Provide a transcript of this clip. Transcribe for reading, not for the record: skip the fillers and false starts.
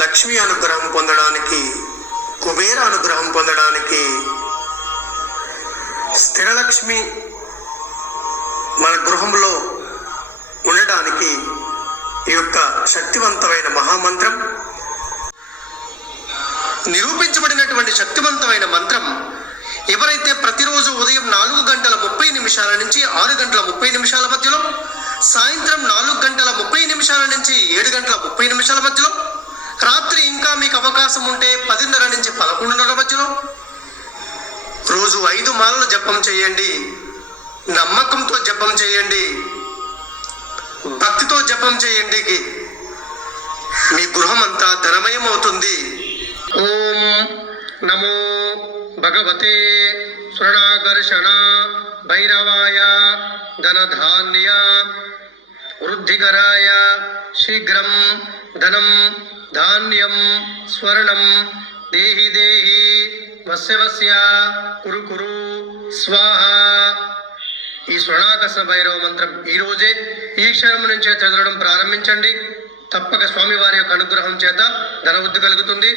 లక్ష్మీ అనుగ్రహం పొందడానికి, కుబేర అనుగ్రహం పొందడానికి, స్థిరలక్ష్మి మన గృహంలో ఉండడానికి ఈ యొక్క శక్తివంతమైన మహామంత్రం, నిరూపించబడినటువంటి శక్తివంతమైన మంత్రం ఎవరైతే ప్రతిరోజు ఉదయం 4:30 నుంచి 6:30 మధ్యలో, సాయంత్రం 4:30 నుంచి 7:30 మధ్యలో, రాత్రి ఇంకా మీకు అవకాశం ఉంటే 10:30 నుంచి 11:30 మధ్యలో రోజు 5 మాలలు జపం చేయండి. నమ్మకంతో జపం చేయండి, భక్తితో జపం చేయండి. మీ గృహం అంతా ధనమయం అవుతుంది. ఓం నమో భగవతే స్వర్ణాకర్షణ భైరవాయ ధనధాన్య వృద్ధికరాయ శీఘ్రం ధనం ధాన్యం స్వర్ణం దేహి దేహి వస్య వస్య కురు కురు స్వాహ. ఈ స్వర్ణాకర్షణ భైరవ మంత్రం ఈ రోజే, ఈ క్షణం నుంచే చదవడం ప్రారంభించండి. తప్పక స్వామివారి యొక్క అనుగ్రహం చేత ధనవృద్ధి కలుగుతుంది.